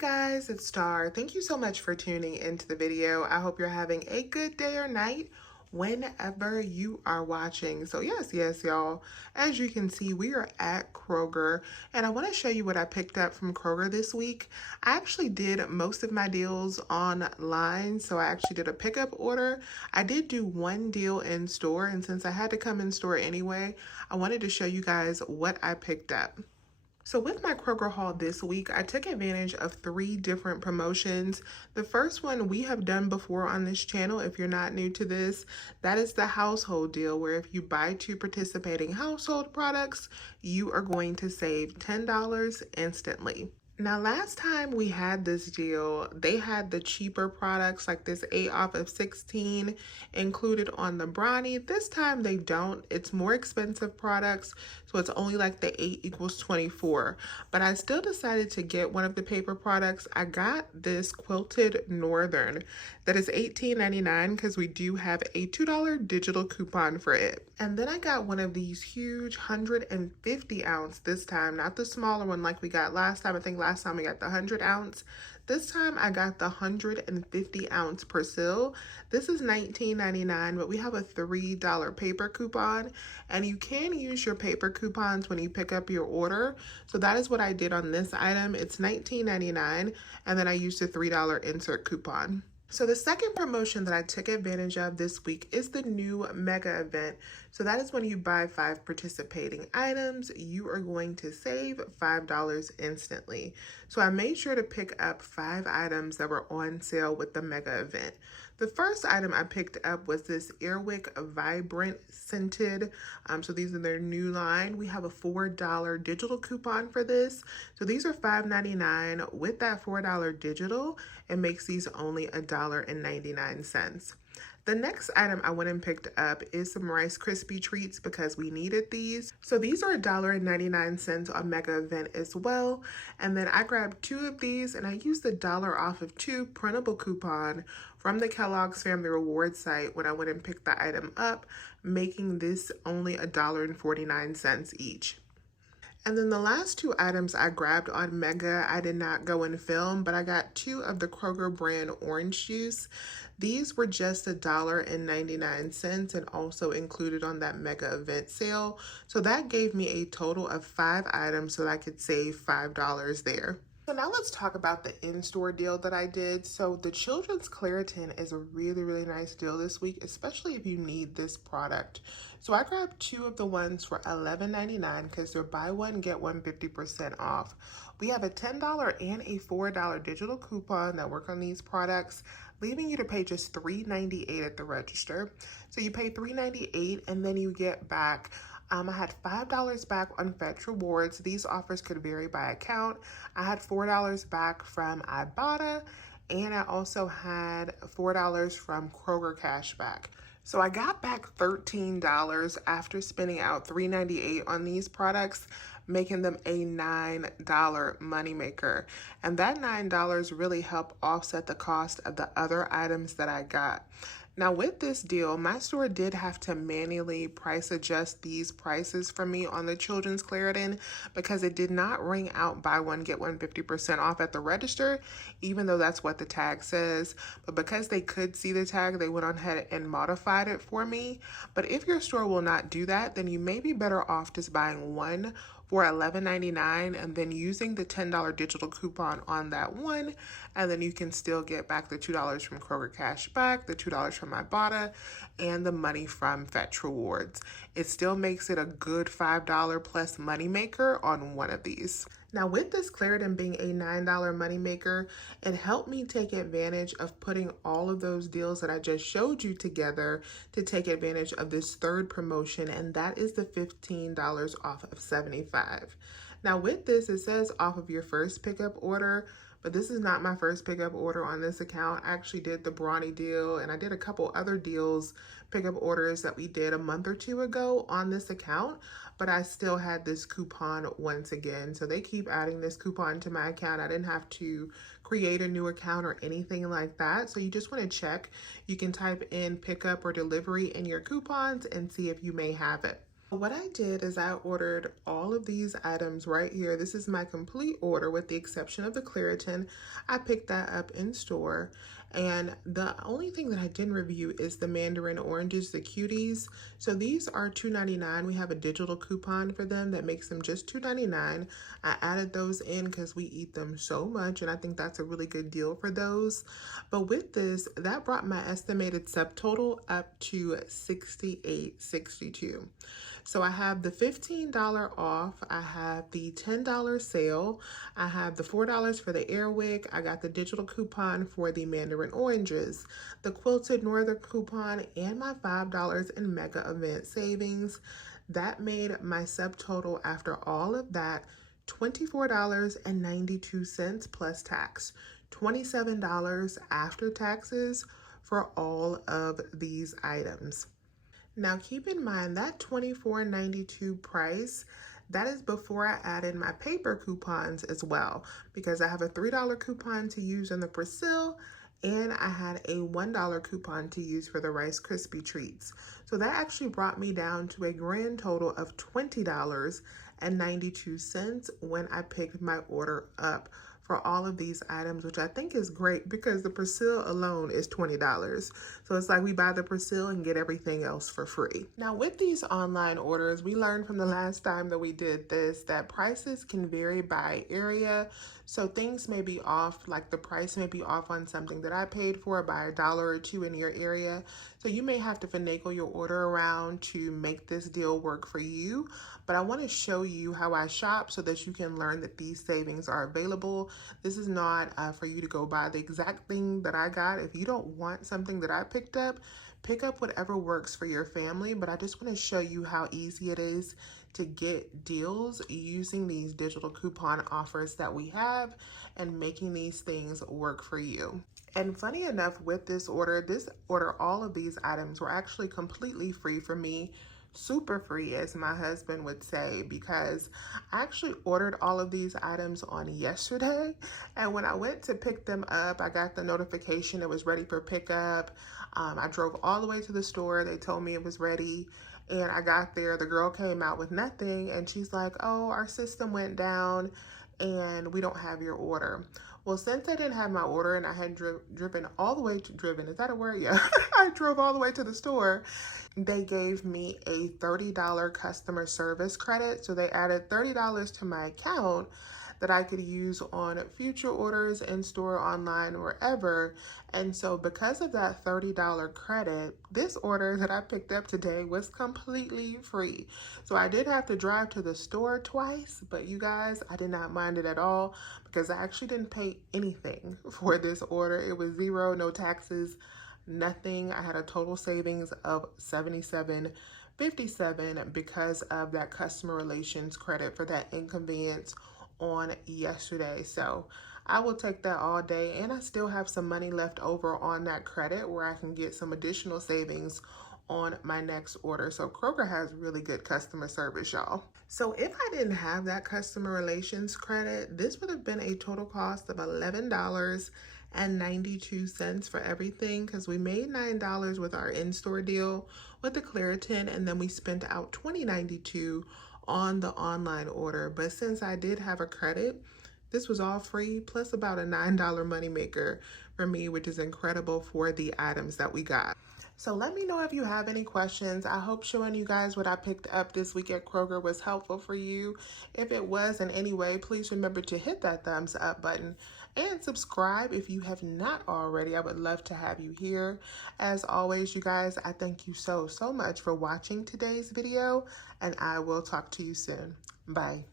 guys, it's Star. Thank you so much for tuning into the video. I hope you're having a good day or night whenever you are watching. So yes, y'all, as you can see, we are at Kroger, and I want to show you what I picked up from Kroger this week. I actually did most of my deals online, so I actually did a pickup order. I did do one deal in store, and since I had to come in store anyway, I wanted to show you guys what I picked up. So with my Kroger haul this week, I took advantage of 3 different promotions. The first one we have done before on this channel. If you're not new to this, that is the household deal, where if you buy 2 participating household products, you are going to save $10 instantly. Now, last time we had this deal, they had the cheaper products like this 8 off of 16 included on the brownie. This time they don't. It's more expensive products, so it's only like the 8 equals 24. But I still decided to get one of the paper products. I got this quilted northern that is $18.99 because we do have a $2 digital coupon for it. And then I got one of these huge 150 ounce this time, not the smaller one like we got last time. I think last time we got the 100 ounce. This time I got the 150 ounce Persil. This is $19.99, but we have a $3 paper coupon, and you can use your paper coupons when you pick up your order. So that is what I did on this item. It's $19.99, and then I used a $3 insert coupon. So the second promotion that I took advantage of this week is the new mega event. So that is when you buy 5 participating items, you are going to save $5 instantly. So I made sure to pick up 5 items that were on sale with the mega event. The first item I picked up was this Airwick Vibrant Scented. So these are their new line. We have a $4 digital coupon for this. So these are $5.99. With that $4 digital, it makes these only $1.99. The next item I went and picked up is some Rice Krispie treats because we needed these. So these are $1.99 on mega event as well. And then I grabbed 2 of these, and I used the $1 off of 2 printable coupon from the Kellogg's Family Rewards site when I went and picked the item up, making this only $1.49 each. And then the last 2 items I grabbed on Mega, I did not go and film, but I got 2 of the Kroger brand orange juice. These were just $1.99 and also included on that Mega event sale. So that gave me a total of 5 items so that I could save $5 there. So now let's talk about the in-store deal that I did. So the children's Claritin is a really nice deal this week, especially if you need this product. So I grabbed 2 of the ones for $11.99 because they're buy one, get one 50% off. We have a $10 and a $4 digital coupon that work on these products, leaving you to pay just $3.98 at the register. So you pay $3.98 and then you get back I had $5 back on Fetch Rewards. These offers could vary by account. I had $4 back from Ebates, and I also had $4 from Kroger Cashback. So I got back $13 after spending out $3.98 on these products, making them a $9 moneymaker. And that $9 really helped offset the cost of the other items that I got. Now with this deal, my store did have to manually price adjust these prices for me on the children's Claritin because it did not ring out buy one, get one 50% off at the register, even though that's what the tag says. But because they could see the tag, they went on ahead and modified it for me. But if your store will not do that, then you may be better off just buying one for $11.99 and then using the $10 digital coupon on that one, and then you can still get back the $2 from Kroger Cashback, the $2 from Ebates, and the money from Fetch Rewards. It still makes it a good $5 plus moneymaker on one of these. Now with this Claritin being a $9 moneymaker, it helped me take advantage of putting all of those deals that I just showed you together to take advantage of this third promotion, and that is the $15 off of $75. Now with this, it says off of your first pickup order, but this is not my first pickup order on this account. I actually did the Brawny deal, and I did a couple other deals, pickup orders that we did a month or 2 ago on this account, but I still had this coupon once again. So they keep adding this coupon to my account. I didn't have to create a new account or anything like that. So you just want to check. You can type in pickup or delivery in your coupons and see if you may have it. What I did is I ordered all of these items right here. This is my complete order with the exception of the Claritin. I picked that up in store. And the only thing that I didn't review is the mandarin oranges, the cuties. So these are $2.99. We have a digital coupon for them that makes them just $2.99. I added those in because we eat them so much, and I think that's a really good deal for those. But with this, that brought my estimated subtotal up to $68.62. So I have the $15 off, I have the $10 sale, I have the $4 for the Airwick, I got the digital coupon for the mandarin oranges, the quilted northern coupon, and my $5 in mega event savings. That made my subtotal after all of that $24.92 plus tax, $27 after taxes for all of these items. Now keep in mind that $24.92 price, that is before I added my paper coupons as well, because I have a $3 coupon to use on the Persil, and I had a $1 coupon to use for the Rice Krispie treats. So that actually brought me down to a grand total of $20.92 when I picked my order up for all of these items, which I think is great because the Persil alone is $20. So it's like we buy the Persil and get everything else for free. Now with these online orders, we learned from the last time that we did this that prices can vary by area. So things may be off, like the price may be off on something that I paid for by $1 or $2 in your area. So you may have to finagle your order around to make this deal work for you. But I want to show you how I shop so that you can learn that these savings are available. This is not for you to go buy the exact thing that I got. If you don't want something that I picked up, pick up whatever works for your family. But I just want to show you how easy it is to get deals using these digital coupon offers that we have and making these things work for you. And funny enough, with this order, all of these items were actually completely free for me. Super free, as my husband would say, because I actually ordered all of these items on yesterday, and when I went to pick them up, I got the notification it was ready for pickup. I drove all the way to the store. They told me it was ready, and I got there. The girl came out with nothing, and she's like, "Oh, our system went down and we don't have your order." Well, since I didn't have my order and I had driven all the way to, is that a word? Yeah. I drove all the way to the store. They gave me a $30 customer service credit. So they added $30 to my account that I could use on future orders in store, online, wherever. And so because of that $30 credit, this order that I picked up today was completely free. So I did have to drive to the store twice, but you guys, I did not mind it at all because I actually didn't pay anything for this order. It was zero, no taxes, nothing. I had a total savings of $77.57 because of that customer relations credit for that inconvenience on yesterday. So I will take that all day, and I still have some money left over on that credit where I can get some additional savings on my next order. So Kroger has really good customer service, y'all. So if I didn't have that customer relations credit, this would have been a total cost of $11.92 for everything, because we made $9 with our in-store deal with the Claritin, and then we spent out $20.92 on the online order. But since I did have a credit, this was all free, plus about a $9 moneymaker for me, which is incredible for the items that we got. So let me know if you have any questions. I hope showing you guys what I picked up this week at Kroger was helpful for you. If it was in any way, please remember to hit that thumbs up button and subscribe if you have not already. I would love to have you here. As always, you guys, I thank you so much for watching today's video, and I will talk to you soon. Bye.